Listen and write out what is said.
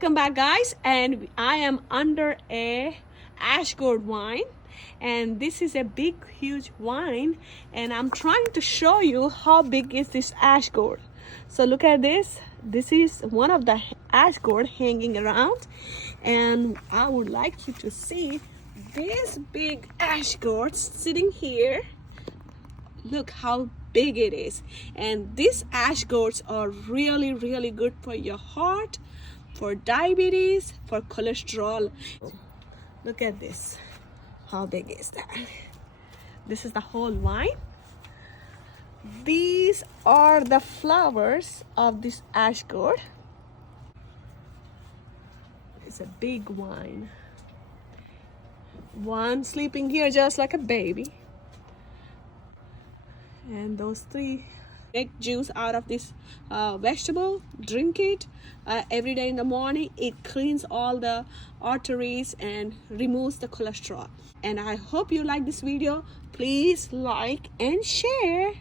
Welcome back, guys, and I am under a Gourd wine, and this is a big huge wine, and I'm trying to show you how big is this Gourd. So look at this. This is one of the Gourd hanging around, and I would like you to see this big Gourd sitting here. Look how big it is, and these Gourds are really good for your heart, for diabetes, for cholesterol. Look at this. How big is that? This is the whole wine. These are the flowers of this Gourd. It's a big wine. One sleeping here just like a baby. And those three make juice out of this vegetable. Drink it every day in the morning. It cleans all the arteries and removes the cholesterol. And I hope you like this video. Please like and share.